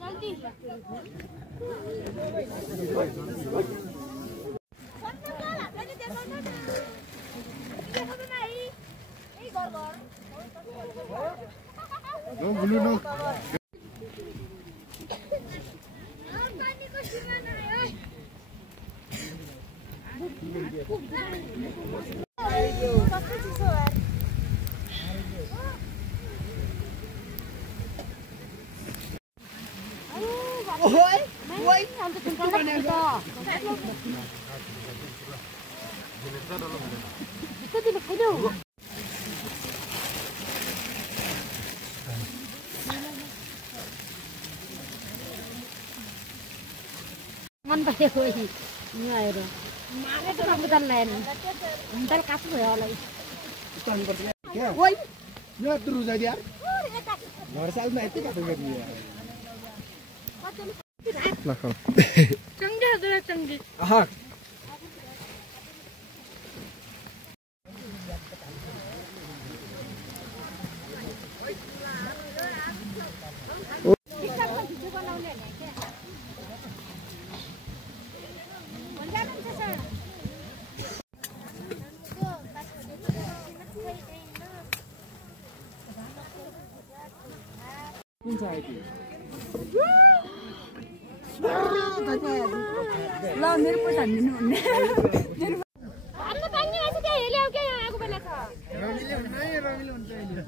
जल्दी No, blue no. मन परेको आएर मागे त रमजान लाएन दल काट्नु भयो होला Stand पर क्या? ओए यो तुरु जाई यार घर सालमा यति काट्नु गर्नु यार लखौ चंगे हजुर चंगे आहा ल मेरो पैसा दिनु भन्ने हाम्रो पानी आछ त्यहाँ हेल्याउ के यहाँ आको बेला छ रमिले हुन्छ अहिले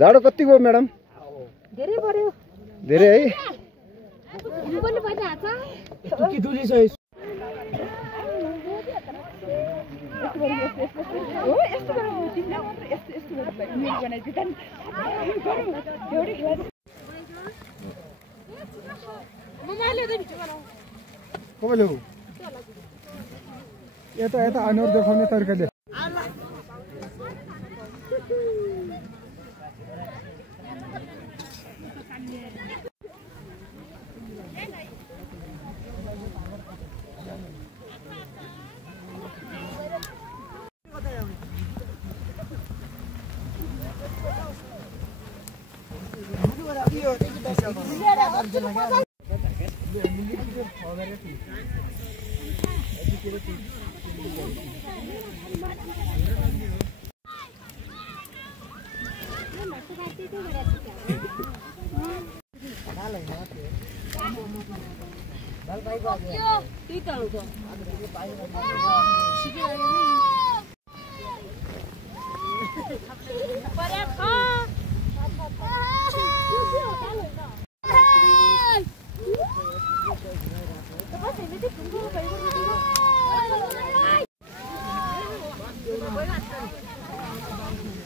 जाडो कति गयो म्याडम धेरै पर्यो धेरै है पनि पैसा छ कि दुली छ हो यस्तो गरेर तिमीले मात्र यस्तो गरेर मेरो बनाइदिए त एउटै खेला मोबाइलले त भिडियो बनाऊ कहिले हो यता अनुहार देखाउने तरिकाले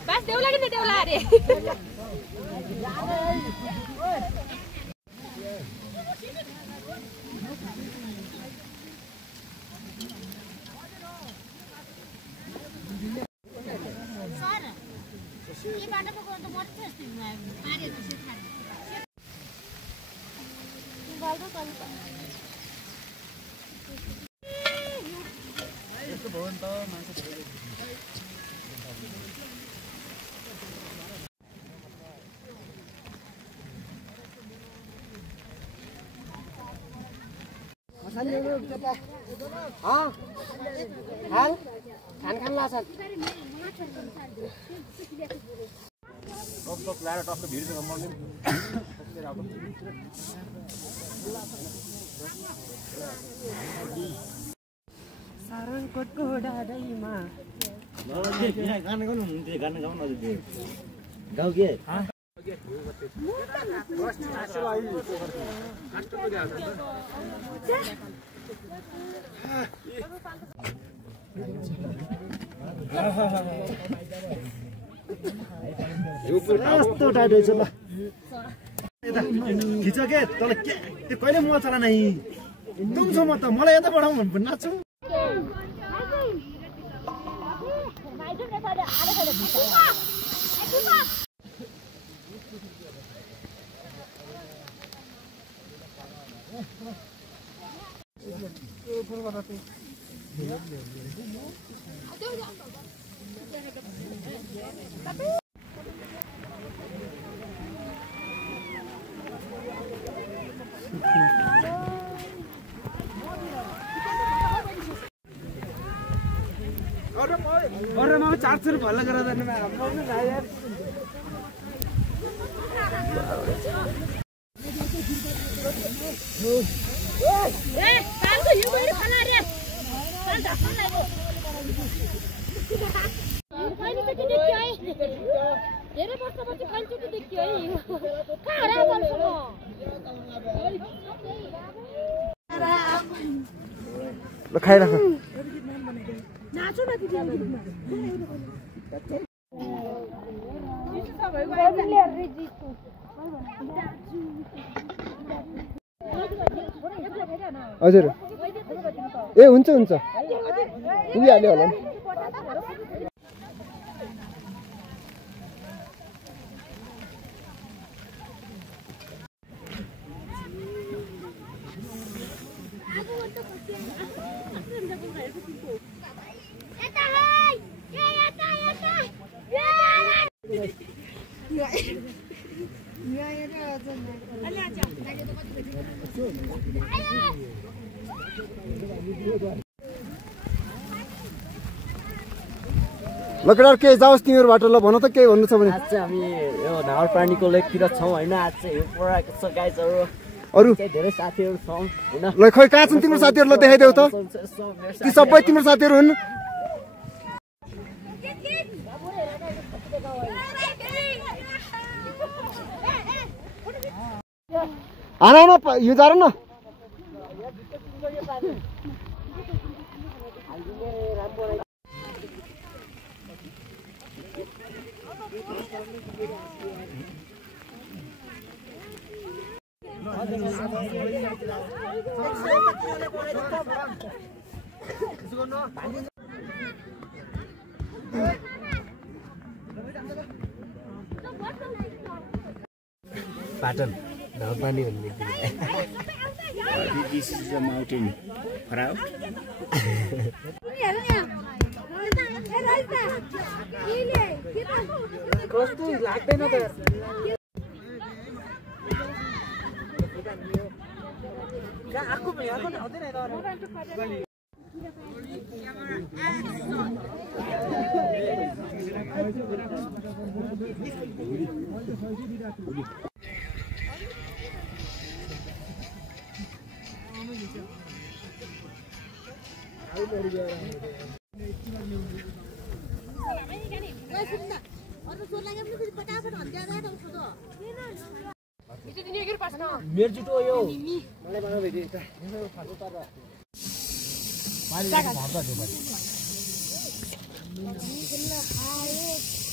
बस देउला कि देउला अरे ये बाटो को तो मत त्यस्तै पारे त्यसै खाने बाटो त यस्तो भयो नि त मान्छे हाँ हाल खान लाछन् टक लाएर टक्क भिडियो मर्ने सारङकोटको डाँडैमा गाना गाउनु हुन्थ्यो गाना गाउन गाउँ के यस्तो टाइट रहेछ ल खिच के तल के त्यो कहिले म चलाना एकदम छ म त मलाई यता बढाउँ भन्नु नाच्छु अरे म 400 रुपैयाँ भल्ला गरेर जाने यार कालको हिउँदोहरू खाना रे काल ढक्का लाग्यो कहिलेचोटि देखियो है धेरै वर्षपछि कहिलेचोटि देखियो है कहाँ हरायो गर्छु ल खाइराख नाचो न दिदी हजुर ए हुन्छ हुन्छ पुगिहाल्यो होला लकडार के जाओस् तिमीहरुबाट ल भन त के भन्नु छ भने आज चाहिँ हामी यो नावर प्राणीको लेकतिर छौं हैन आज चाहिँ यो पुराको छ गाइजहरु अरु चाहिँ धेरै साथीहरु छौं हैन ल खै कहाँ छन् तिम्रो साथीहरुलाई देखाइदेऊ त ती सबै तिम्रो साथीहरु हुन् आना न यो जार न पाटन ढकपानी भन्ने This is a mountain. Proud? कस्तो लाग्दैन त आको यहाँ पनि आउँदैन मेरो जुटो यो मलाई बाबा भेटे त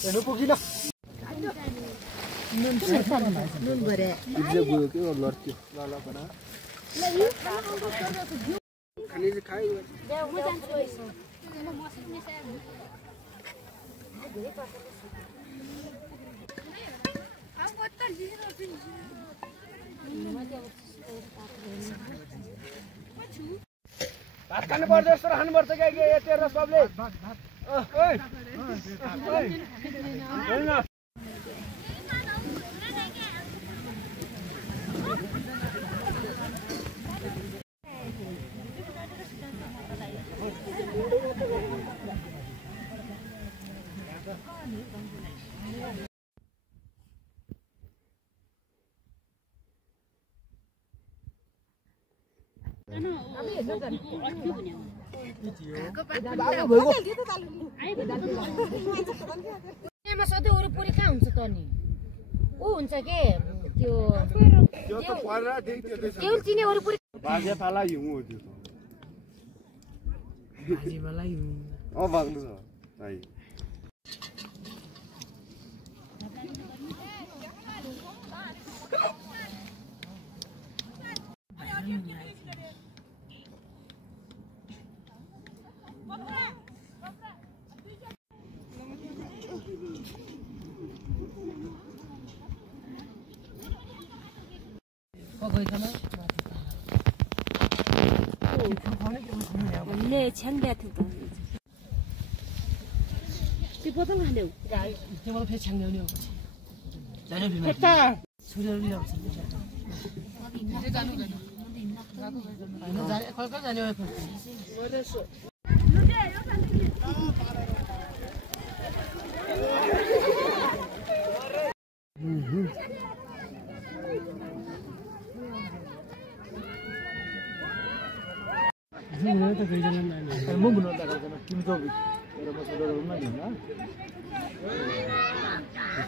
हेर्नु पुगिन नुन भरे इज्जत गयो के लड्थ्यो ल ल बना खाली खाइ म जान्छु यसो म सिक्ने भात खानु पर्छ जस्तो खानु पर्छ के यति र सबले ओइ हेर्न यहाँमा सधैँ वरिपरि कहाँ हुन्छ त नि ऊ हुन्छ के त्यो त्यो चिने वरिपरि बाजेपाला हिउँ हो त्यो बाजेपाला हिउँ भाग्नु छ ले छ्याङ्ग्या थियो त त्यो बोतल खाने हो त्यो मलाई फेरि छ्याङ्ग्याउने हो जाने बिमार छुरेर ल्याउँछ जानु हैन जाने कल जाने हो म बुझ्नु लाग्दैन तिमी त मेरो मसँग रुममा नि हैन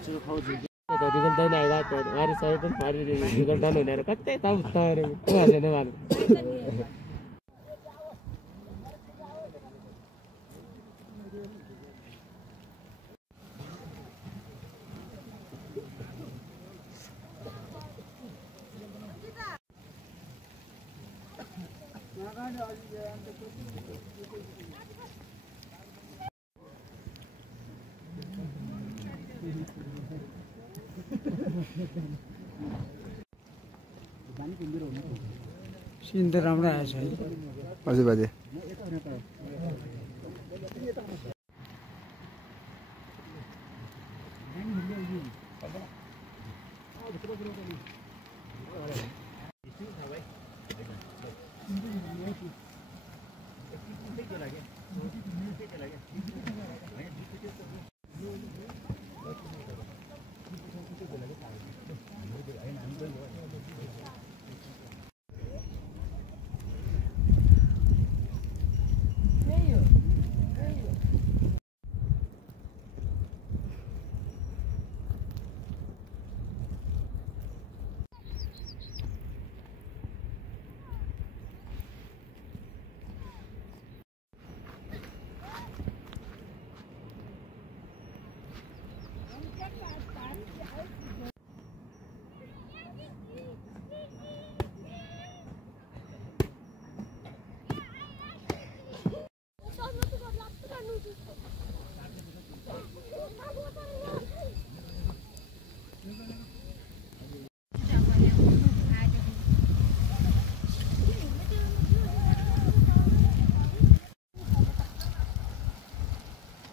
त्यो खाउँछु त्यो दिगन्त नै आइरा त्यो मारी सबै पनि मारी दिगन्त नै हुनेर कतै त उतारे को हाल्ने मार सिन त राम्रो आएछ है हजुर बाजे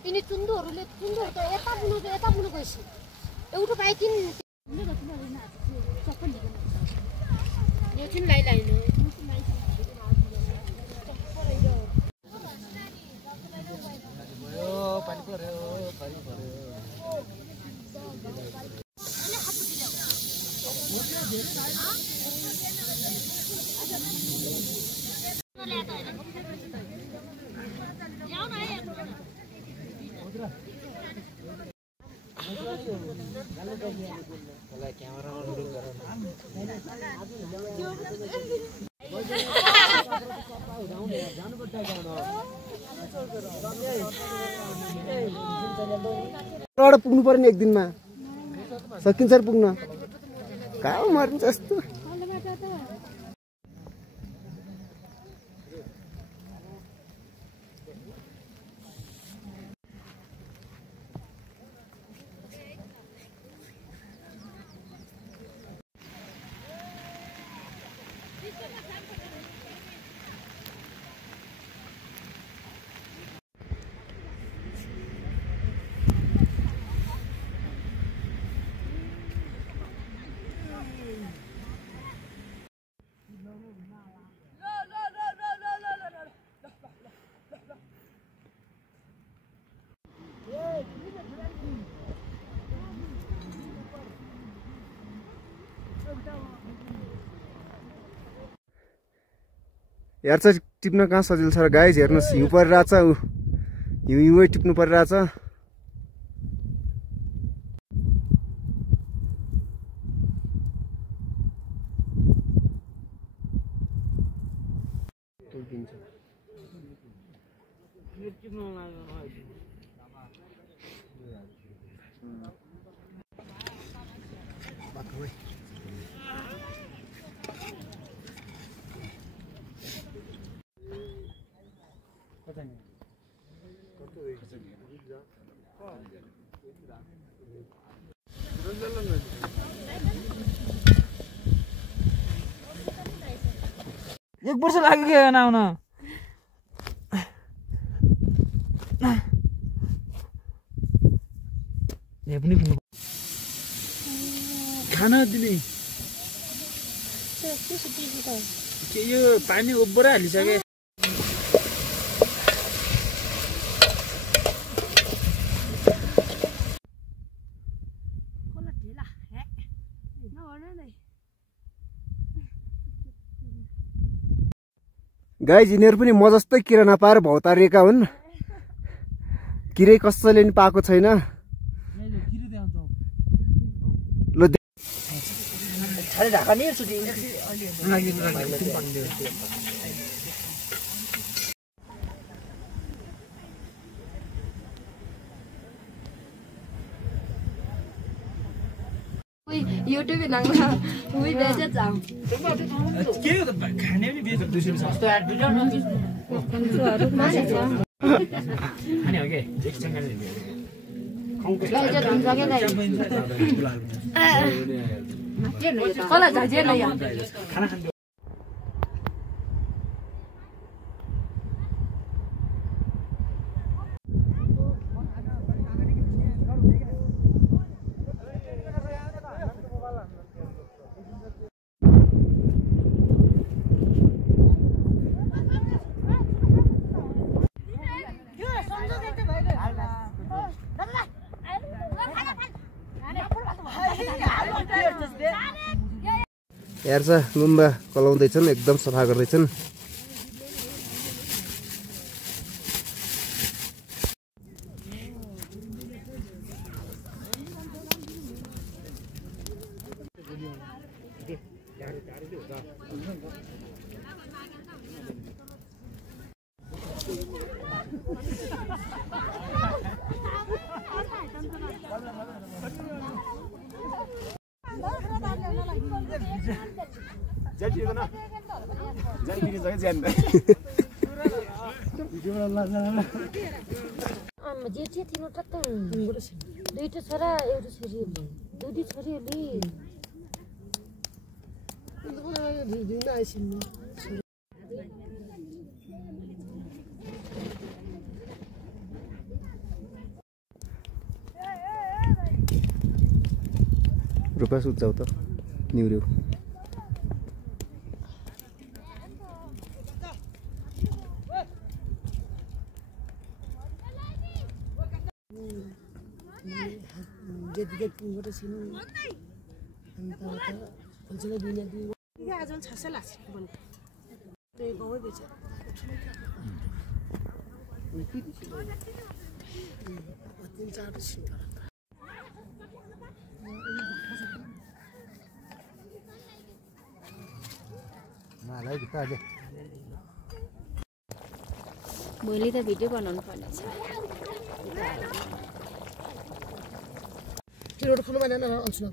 तिनी चुन्दोहरुले चुन्दोहरु त यता बुनु गएछ एउटा बाइकिन यो चाहिँ लाइन पानी पर्यो पुग्नु पर्यो नि एक दिनमा सकिन्छ पुग्न कहाँ मर्न्छ जस्तो यार चाहिँ टिप्न कहाँ सजिलो छ र गाइज हेर्नुहोस् हिउँ परिरहेछ हिउँ टिप्नु परिरहेछ 1 वर्ष लाग्यो के आउन खाना दिने के यो पानी उब्बरै हालिसके गाइज यिनीहरू पनि म जस्तै किरा नपाएर भौतारिएका हुन् किरै कसैले नि पाएको छैन ल YouTube nangla ui beje jam के हो त खाने पनि बेच 200 जस्तो एड भिडियो कन्सुहरु माने छ अनि हो के एकछिन खाने बेजे हुन्छ के दाइ कला जाजे न या खाना खाने हेर्छ गुम्बा कलाउँदैछन् एकदम सफा गर्दैछन् जेठी थिनु टक्क दुईटा छोरा एउटा छोरीले दुई छोरीले रुपा सुत जाऊ त निउर्यो मैले त भिडियो बनाउनु पर्ने छ रोड खुल्नु भएन न अन्सु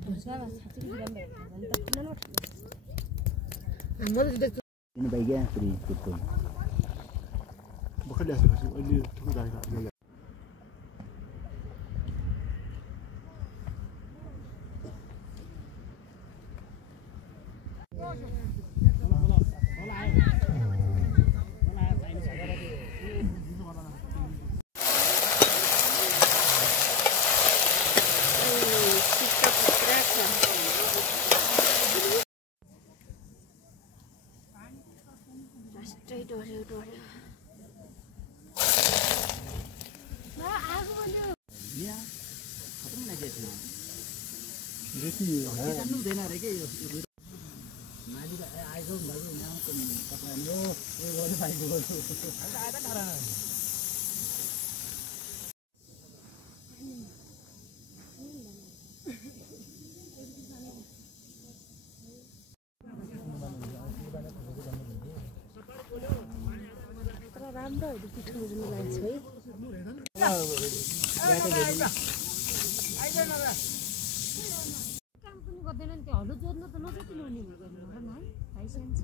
मैले देख्छु इन भइगयो फ्री कुत्तो भर्खर ल्याएको अहिले ठुलो गाडी राख्नु राम्रो हो पिठो जुन लाग्छ है काम पनि गर्दैन त्यो हलो जोड्न त नजोतिनु नि गर्नु र न लाइसेन्स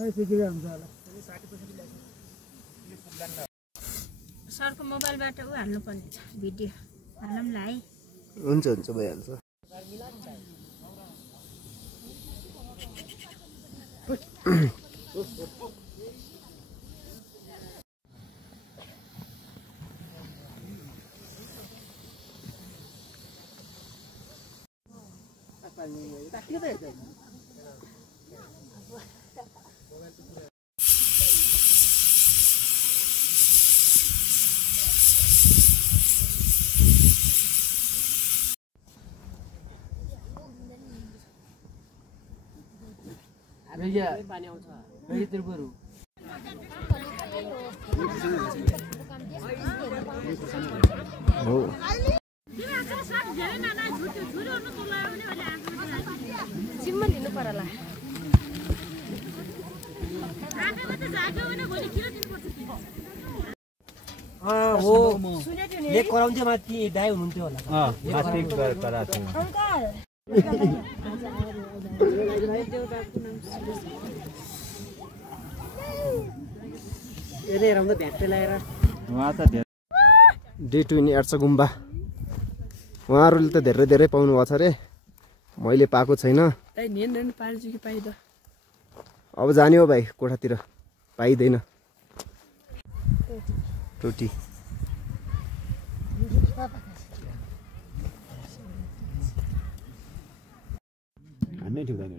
ai फिक्र हुन्छ होला 60% सरको मोबाइलबाट उ हाल्नु पर्ने छ भिडियो हालौँ ल है हुन्छ हुन्छ भइहाल्छ पानी आउँछ भेजिटेबल बरु हो जिम्मा लिनु परला हो ले कराउँथ्यो माथि दाइ हुनुहुन्थ्यो होला माथि कराएको डे 2 एड्छ गुम्बा उहाँहरूले त धेरै धेरै पाउनु भएको छ अरे मैले पाएको छैन अब जाने हो भाइ कोठातिर पाइँदैन रोटी हामी ठिक्दैन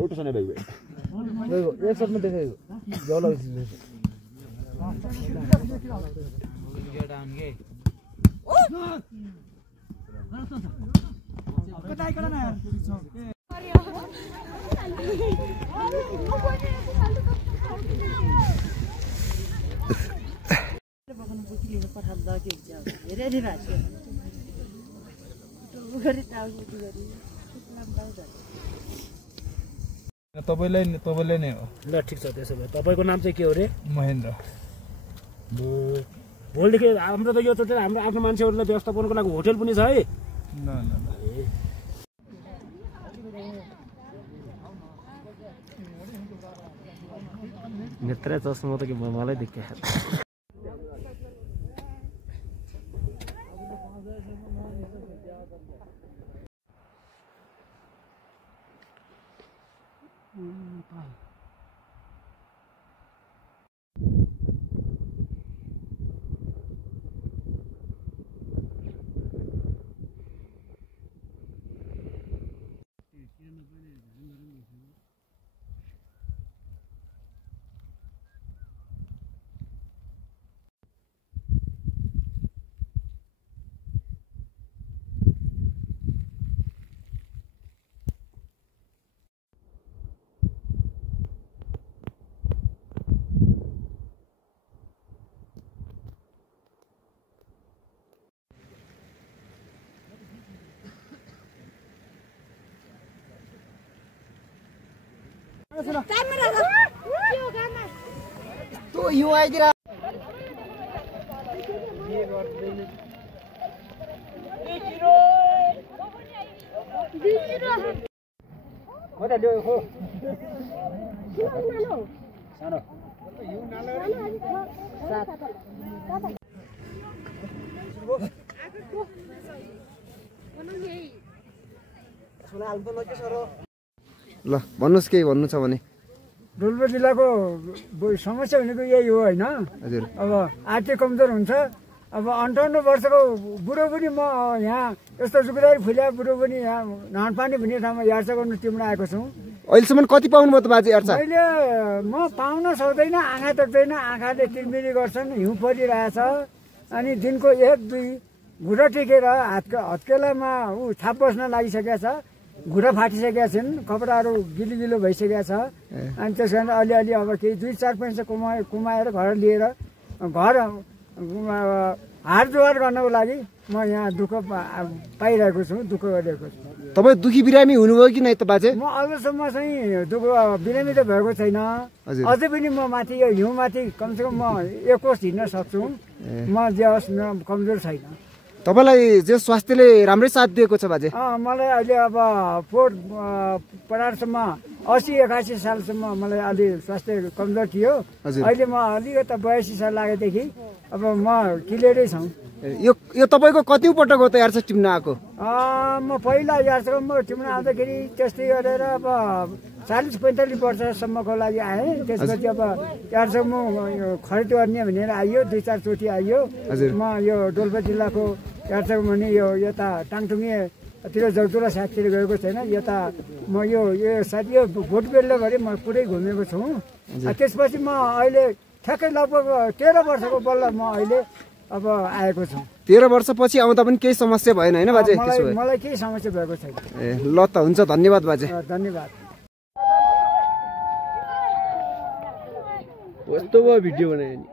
एउटा छ नि भाइ एक साथमा देखेको जला तपाईँलाई नै हो ल ठिक छ त्यसो भए तपाईँको नाम चाहिँ के हो रे महेन्द्र भोलिदेखि हाम्रो त यो त हाम्रो आफ्नो मान्छेहरूलाई व्यवस्थापनको लागि होटल पनि छ है नेत्र चस्मा त के मलाई देख्या तो यो आइदिरा ल भन्नुस् के भन्नु छ भने डोल्पा जिल्लाको समस्या भनेको यही हो हैन हजुर अब आर्थिक कमजोर हुन्छ अब 58 वर्षको बुढो पनि म यहाँ यस्तो जुगदारी फुल्या बुढो पनि यहाँ नानपानी भन्ने ठाउँमा यार्चा गर्नु टिम्न आएको छु अहिलेसम्म कति पाउनु भयो त बाजे यार्चा अहिले म पाउन सक्दैन आँखा तक्दैन आँखाले तिरमिरी गर्छन् हिउँ परिरहेछ अनि दिनको 1-2 घुँडा टेकेर हत्केलामा ऊ छाप बस्न लागिसकेका छ घुँडा फाटिसकेका छन् कपडाहरू गिलो भइसकेका छ अनि त्यस कारण अलिअलि अब केही 2-4 पैसा कमाएर घर लिएर घर हार जोहार गर्नको लागि म यहाँ दुःख पाइरहेको छु दुःख गरिरहेको छु तपाईँ दुखी बिरामी हुनुभयो कि नै त बाजे? म अहिलेसम्म चाहिँ दुःख बिरामी त भएको छैन। हजुर। अझै पनि म माथि यो हिउँमाथि कमसेकम म 1 कोस हिँड्न सक्छु। म जे होस् म कमजोर छैन। तपाईँलाई जे स्वास्थ्यले राम्रै साथ दिएको छ बाजे? मलाई अहिले अब पोहोर परारसम्म 80-81 सालसम्म मलाई अलि स्वास्थ्य कमजोर थियो। हजुर। अहिले म अलिकति 82 साल लागेदेखि अब म क्लियरै छु। यो तपाईँको कति पटक हो त यार्चक टिप्न आएको? म पहिला यार्चक म टिप्न आउँदाखेरि त्यस्तै गरेर अब 40-45 वर्षसम्मको लागि आएँ। त्यसपछि अब यार्चक म खरिद गर्ने भनेर आइयो, 2-4 चोटि आइयो। म यो डोल्पा जिल्लाको यार्चक भने यो यता टाङटुङेतिर जौतुरा साइडतिर गएको छैन। यता म यो सायद यो भोट बेल्लाभरि म पुरै घुमेको छु। त्यसपछि म अहिले ठ्याक्कै लगभग 13 वर्षको बल्ल म अहिले अब आएको छु। 13 वर्षपछि आउँदा पनि केही समस्या भएन होइन बाजे? त्यसो भए मलाई केही समस्या भएको छैन। ल त हुन्छ, धन्यवाद बाजे। धन्यवाद। कस्तो भयो भिडियो बनायो नि?